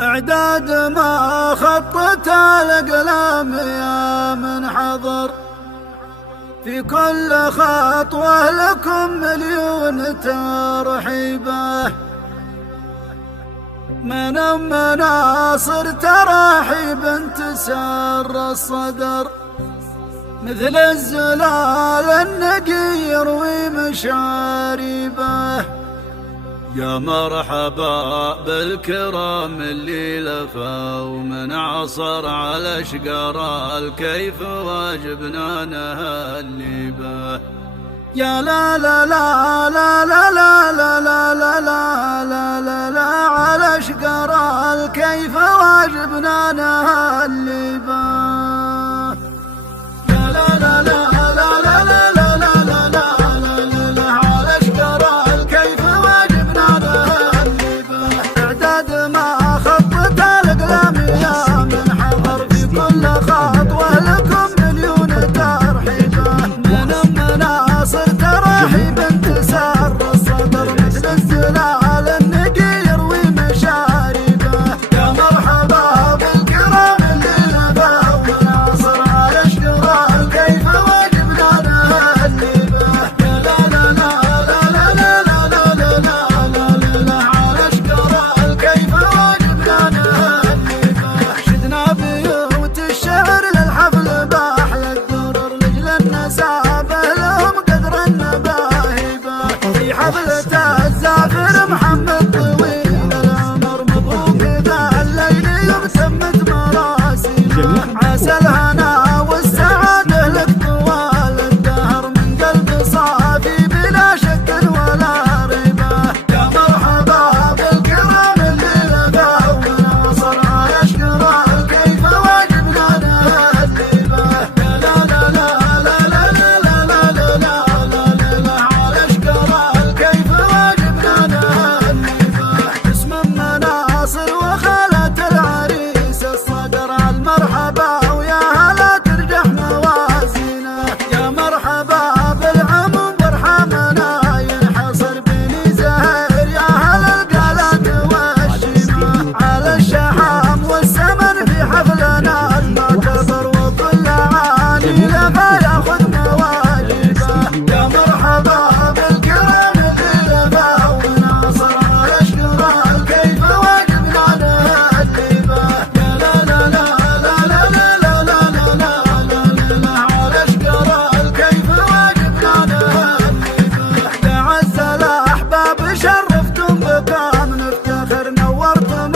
اعداد ما خطت الأقلام يا من حضر، في كل خطوة لكم مليون ترحيبه. من مناصر تراحيب تسر الصدر، مثل الزلال النقي يروي مشاربه. يا مرحبا بالكرام اللي لفوا من عصر على شقراء الكيف واجبنا نهلي به. يا لا لا لا لا لا لا لا لا لا لا لا لا على شقراء الكيف واجبنا نهلي به. حفلة الزعفر محمد طويل العمر، مبروك ذا الليل يوم تمت مراسيمه. عسى الهنا والسعادة لك طوال الدهر، من قلب صافي بلا شك ولا ريبة. يا مرحبا بالكرام اللي لفوا من عصر على اشقراء كيف واجبنا نهدي به. يا لا لا لا لا لا لا لا لا لا لا على اشقراء اسم مناصر وخالة العريس الصدر. المرحبا ويا هلا ترجح موازينه. يا مرحبا بالعموم برحمنا ينحصر بني زهير. يا هلا القالات والشيمة على الشحام والسمن في حفلنا المعتبر، وكل عاني لفا ياخذ مواجبه. يا مرحبا بالكرام اللي لفوا من عصر على اشقراء كيف واجبنا نهدي به. يا لا لا لا لا لا لا لا لا لا لا على اشقراء كيف واجبنا نهدي به. يا عز الاحباب شرفتم بكم نفتخر نورتم